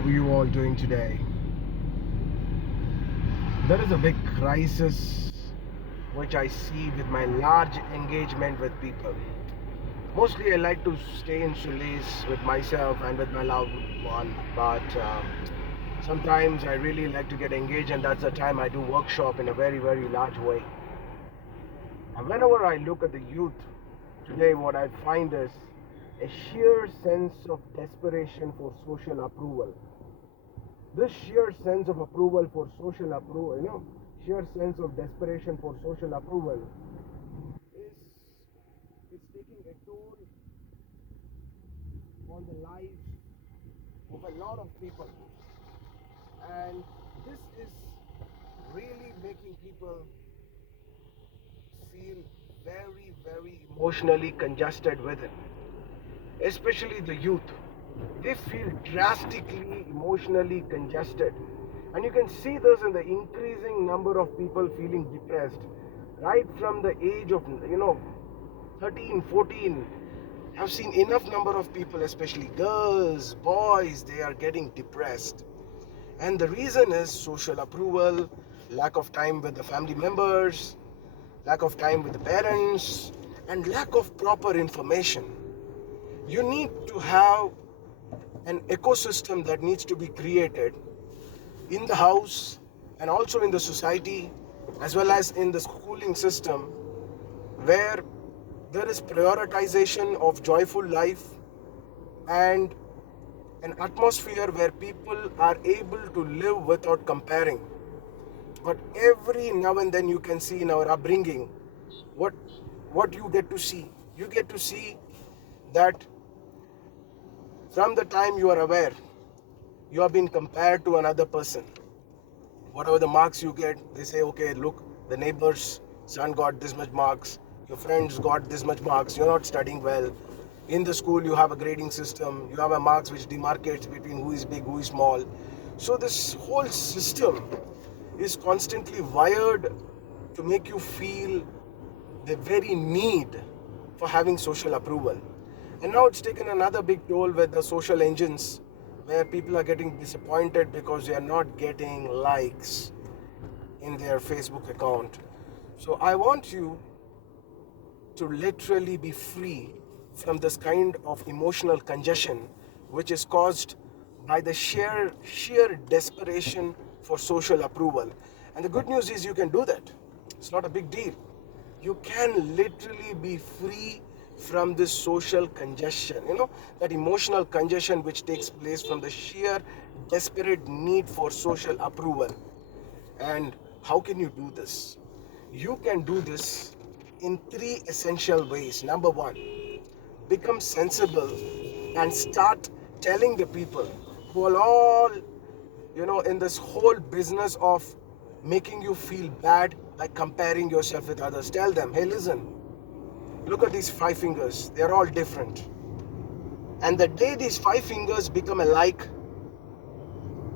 how are you all doing today? There is a big crisis which I see with my large engagement with people. Mostly I like to stay in solace with myself and with my loved one, but sometimes I really like to get engaged, and that's the time I do workshop in a very, very large way. And whenever I look at the youth today, what I find is a sheer sense of desperation for social approval. This sheer sense of approval for social approval, sheer sense of desperation for social approval is taking a toll on the lives of a lot of people, and this is really making people feel very, very emotionally congested with it, especially the youth. They feel drastically emotionally congested, and you can see this in the increasing number of people feeling depressed right from the age of 13, 14. I've seen enough number of people, especially girls, boys, they are getting depressed, and the reason is social approval, lack of time with the family members, lack of time with the parents, and lack of proper information. You need to have an ecosystem that needs to be created in the house and also in the society, as well as in the schooling system, where there is prioritization of joyful life and an atmosphere where people are able to live without comparing. But every now and then you can see in our upbringing what you get to see. You get to see that from the time you are aware, you have been compared to another person. Whatever the marks you get, they say, okay, look, the neighbor's son got this much marks, your friends got this much marks, you're not studying well. In the school, you have a grading system, you have a marks which demarcates between who is big, who is small. So this whole system is constantly wired to make you feel the very need for having social approval. And now it's taken another big toll with the social engines, where people are getting disappointed because they are not getting likes in their Facebook account. So I want you to literally be free from this kind of emotional congestion which is caused by the sheer desperation for social approval. And the good news is you can do that. It's not a big deal. You can literally be free from this social congestion, that emotional congestion which takes place from the sheer desperate need for social approval. And how can you do this? You can do this in three essential ways. Number one, become sensible and start telling the people who are all in this whole business of making you feel bad by comparing yourself with others. Tell them, hey, listen, look at these 5 fingers, they're all different, and the day these 5 fingers become alike,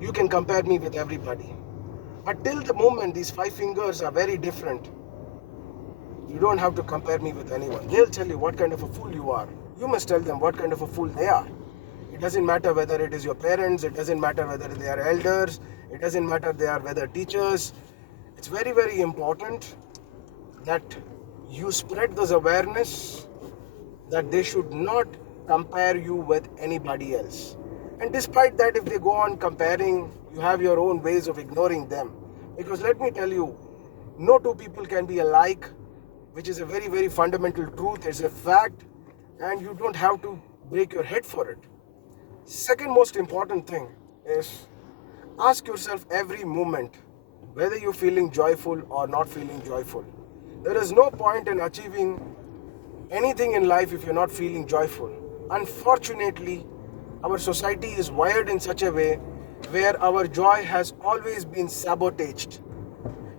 you can compare me with everybody. But till the moment these 5 fingers are very different, you don't have to compare me with anyone. They'll tell you what kind of a fool you are. You must tell them what kind of a fool they are. It doesn't matter whether it is your parents, it doesn't matter whether they are elders, it doesn't matter they are whether teachers. It's very, very important that you spread this awareness that they should not compare you with anybody else. And despite that, if they go on comparing, you have your own ways of ignoring them. Because let me tell you, no two people can be alike, which is a very, very fundamental truth. It's a fact, and you don't have to break your head for it. Second most important thing is ask yourself every moment whether you're feeling joyful or not feeling joyful. There is no point in achieving anything in life if you're not feeling joyful. Unfortunately, our society is wired in such a way where our joy has always been sabotaged.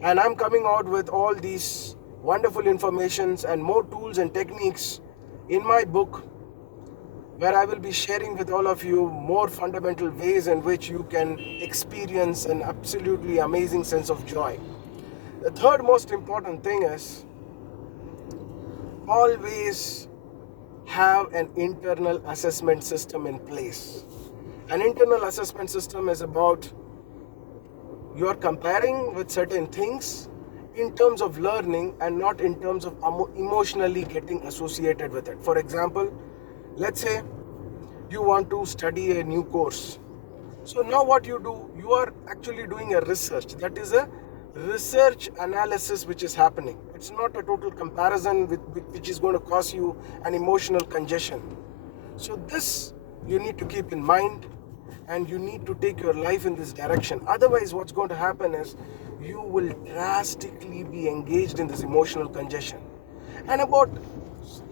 And I'm coming out with all these wonderful informations and more tools and techniques in my book, where I will be sharing with all of you more fundamental ways in which you can experience an absolutely amazing sense of joy. The third most important thing is always have an internal assessment system in place. An internal assessment system is about you are comparing with certain things in terms of learning and not in terms of emotionally getting associated with it. For example, let's say you want to study a new course. So now what you do, you are actually doing a research. That is a research analysis which is happening. It's not a total comparison which is going to cause you an emotional congestion. So this you need to keep in mind, and you need to take your life in this direction. Otherwise, what's going to happen is you will drastically be engaged in this emotional congestion. And about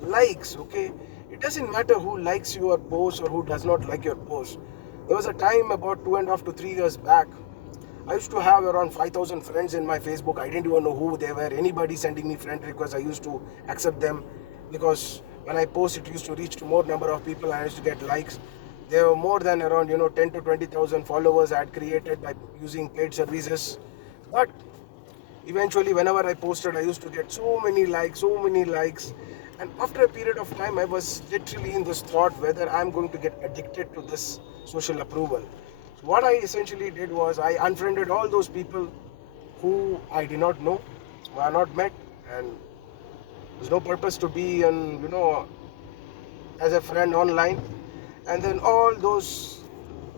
likes, okay, it doesn't matter who likes your post or who does not like your post. There was a time about 2.5 to 3 years back, I used to have around 5,000 friends in my Facebook. I didn't even know who they were. Anybody sending me friend requests, I used to accept them, because when I post, it used to reach to more number of people. I used to get likes. There were more than around 10 to 20,000 followers I had created by using paid services. But eventually, whenever I posted, I used to get so many likes. And after a period of time, I was literally in this thought whether I'm going to get addicted to this social approval. So what I essentially did was I unfriended all those people who I did not know, who I had not met, and there's no purpose to be as a friend online. And then all those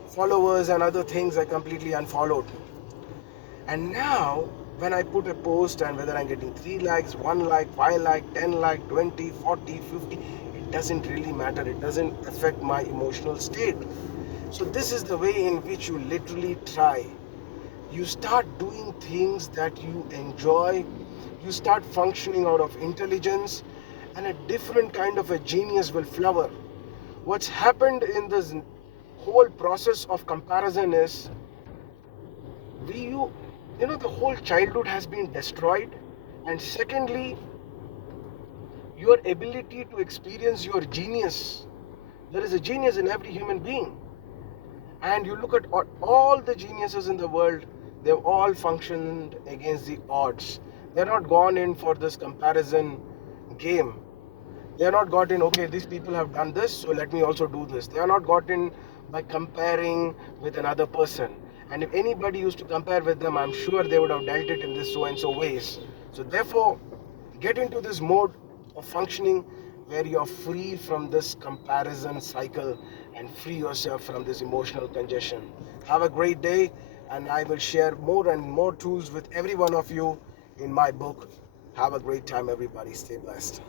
followers and other things I completely unfollowed. And now, when I put a post, and whether I'm getting 3 likes, 1 like, 5 like, 10 like, 20, 40, 50, it doesn't really matter. It doesn't affect my emotional state. So this is the way in which you literally try. You start doing things that you enjoy. You start functioning out of intelligence, and a different kind of a genius will flower. What's happened in this whole process of comparison is the whole childhood has been destroyed, and secondly, your ability to experience your genius. There is a genius in every human being, and you look at all the geniuses in the world, they've all functioned against the odds. They're not gone in for this comparison game. They are not got in, okay, these people have done this, so let me also do this. They are not got in by comparing with another person. And if anybody used to compare with them, I'm sure they would have dealt it in this so and so ways. So therefore, get into this mode of functioning where you're free from this comparison cycle and free yourself from this emotional congestion. Have a great day, and I will share more and more tools with every one of you in my book. Have a great time, everybody. Stay blessed.